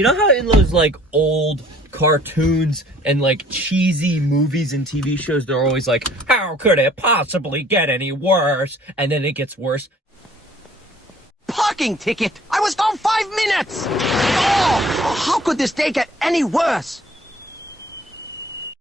You know how in those like old cartoons and like cheesy movies and TV shows, they're always like, how could it possibly get any worse? And then it gets worse. Parking ticket! I was gone 5 minutes! Oh, how could this day get any worse?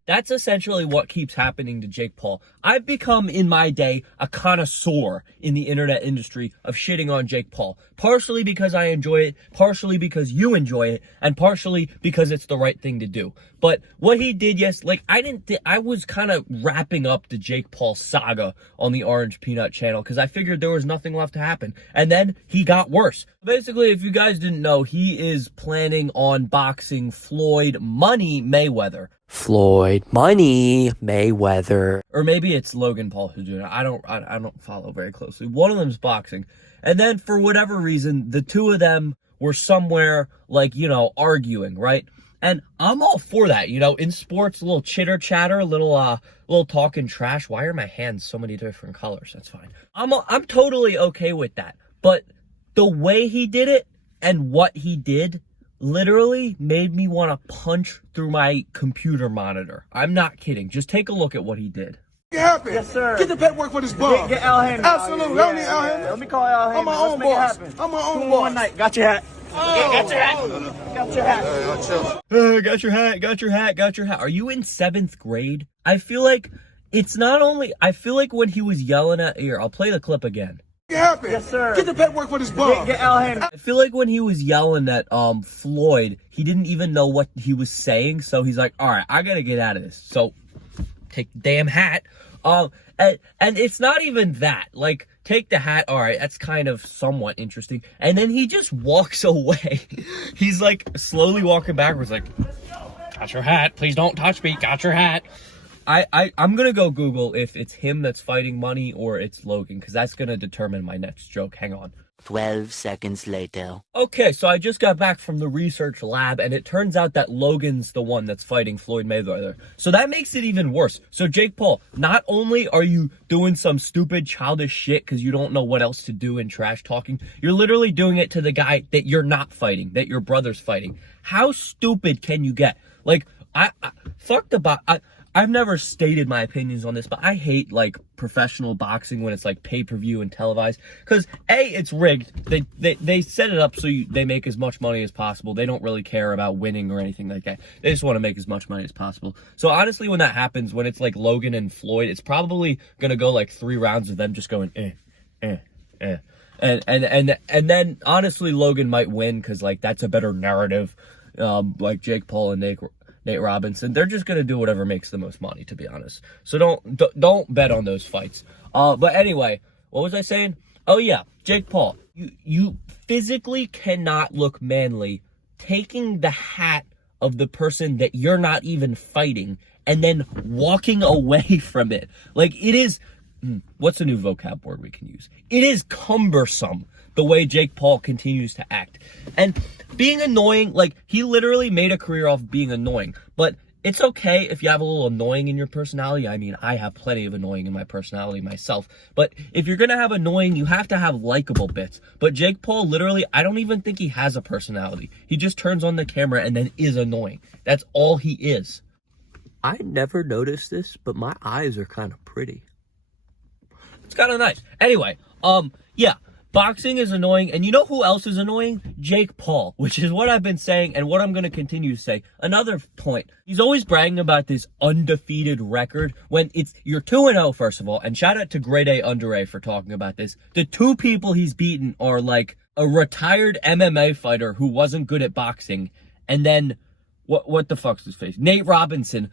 That's essentially what keeps happening to Jake Paul. I've become, in my day, a connoisseur in the internet industry of shitting on Jake Paul. Partially because I enjoy it, partially because you enjoy it, and partially because it's the right thing to do. But what he did, yes, like, I was kind of wrapping up the Jake Paul saga on the Orangepeanut channel because I figured there was nothing left to happen. And then he got worse. Basically, if you guys didn't know, he is planning on boxing Floyd Money Mayweather. Floyd Money Mayweather. Or maybe it's Logan Paul who's doing it. I don't follow very closely. One of them's boxing. And then for whatever reason, the two of them were somewhere like, you know, arguing, right? And I'm all for that, you know, in sports, a little chitter chatter, a little talking trash. Why are my hands so many different colors? That's fine. I'm totally okay with that. But the way he did it and what he did literally made me want to punch through my computer monitor. I'm not kidding. Just take a look at what he did. It happened. Yes, sir. Get the paperwork for this bum. Get Al Hammond. Absolutely. I don't need Al Hammond. Let me call Al Hammond. I'm my own boss. I'm my own boss. One night. Got your hat. Got your hat. Got your hat. Got your hat, got your hat, got your hat. Are you in 7th grade? I feel like it's not only, I feel like when he was yelling at, here, I'll play the clip again. It happened. Yes, sir. Get the paperwork for this bum. Get Al Hammond. I feel like when he was yelling at Floyd, he didn't even know what he was saying, so he's like, all right, I gotta get out of this. So take the damn hat. And it's not even that. Like, take the hat, all right, that's kind of somewhat interesting. And then he just walks away. He's like slowly walking backwards, like, got your hat, please don't touch me, got your hat. I'm gonna go Google if it's him that's fighting Money or it's Logan, because that's gonna determine my next joke. Hang on. 12 seconds later. Okay, so I just got back from the research lab, and it turns out that Logan's the one that's fighting Floyd Mayweather. So that makes it even worse. So Jake Paul, not only are you doing some stupid childish shit because you don't know what else to do in trash talking, you're literally doing it to the guy that you're not fighting, that your brother's fighting. How stupid can you get? Like, I've never stated my opinions on this, but I hate, like, professional boxing when it's, like, pay-per-view and televised. Because, A, it's rigged. They set it up so they make as much money as possible. They don't really care about winning or anything like that. They just want to make as much money as possible. So, honestly, when that happens, when it's, like, Logan and Floyd, it's probably going to go, like, 3 rounds of them just going, And then, honestly, Logan might win because, like, that's a better narrative. Like, Jake Paul and Nate Robinson, they're just gonna do whatever makes the most money, to be honest. So don't bet on those fights. But anyway, what was I saying? Oh yeah, Jake Paul, you physically cannot look manly taking the hat of the person that you're not even fighting and then walking away from it. Like, it is, what's a new vocab word we can use? It is cumbersome the way Jake Paul continues to act. And being annoying, like, he literally made a career off being annoying. But it's okay if you have a little annoying in your personality. I mean, I have plenty of annoying in my personality myself. But if you're going to have annoying, you have to have likable bits. But Jake Paul, literally, I don't even think he has a personality. He just turns on the camera and then is annoying. That's all he is. I never noticed this, but my eyes are kind of pretty. It's kind of nice. Anyway, yeah. Boxing is annoying, and you know who else is annoying? Jake Paul, which is what I've been saying and what I'm going to continue to say. Another point, he's always bragging about this undefeated record when you're 2-0, first of all, and shout out to Grade A Under A for talking about this. The 2 people he's beaten are like a retired MMA fighter who wasn't good at boxing, and then, what the fuck's his face? Nate Robinson,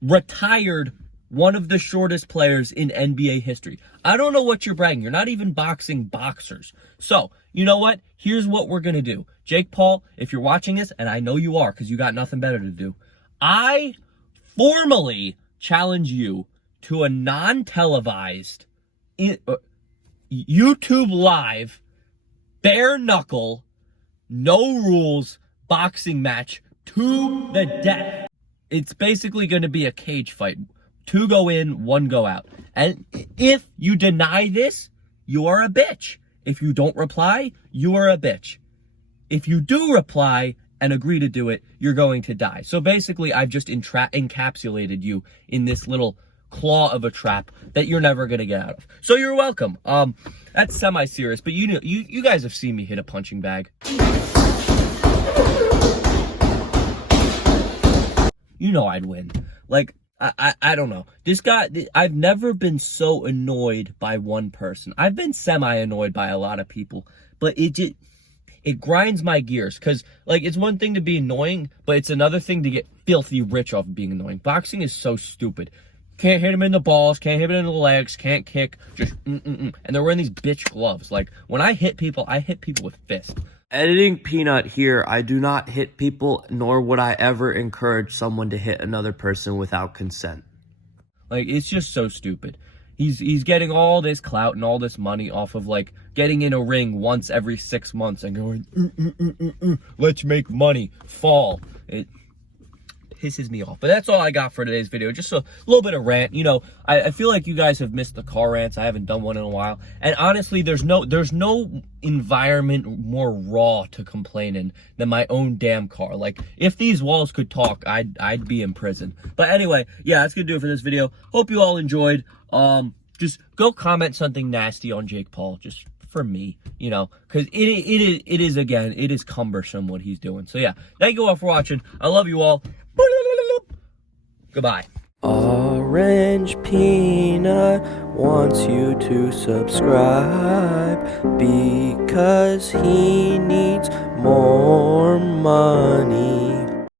retired, one of the shortest players in NBA history. I don't know what you're bragging. You're not even boxing boxers. So, you know what? Here's what we're going to do. Jake Paul, if you're watching this, and I know you are because you got nothing better to do, I formally challenge you to a non-televised, YouTube live, bare knuckle, no rules boxing match to the death. It's basically going to be a cage fight. 2 go in, 1 go out. And if you deny this, you are a bitch. If you don't reply, you are a bitch. If you do reply and agree to do it, you're going to die. So basically, I've just encapsulated you in this little claw of a trap that you're never going to get out of. So you're welcome. That's semi-serious, but you guys have seen me hit a punching bag. You know I'd win. Like, I don't know. This guy, I've never been so annoyed by one person. I've been semi-annoyed by a lot of people, but it grinds my gears. Because, like, it's one thing to be annoying, but it's another thing to get filthy rich off of being annoying. Boxing is so stupid. Can't hit him in the balls, can't hit him in the legs, can't kick, just And they're wearing these bitch gloves. Like, when I hit people with fists. Editing Peanut here, I do not hit people, nor would I ever encourage someone to hit another person without consent. Like, it's just so stupid. He's getting all this clout and all this money off of, like, getting in a ring once every 6 months and going, let's make money, fall. It pisses me off. But that's all I got for today's video. Just a little bit of rant. You know, I feel like you guys have missed the car rants. I haven't done one in a while. And honestly, there's no environment more raw to complain in than my own damn car. Like, if these walls could talk, I'd be in prison. But anyway, yeah, that's gonna do it for this video. Hope you all enjoyed. Just go comment something nasty on Jake Paul, just for me, you know, because it is again, it is cumbersome what he's doing. So yeah, thank you all for watching. I love you all. Goodbye. Orange Peanut wants you to subscribe because he needs more money.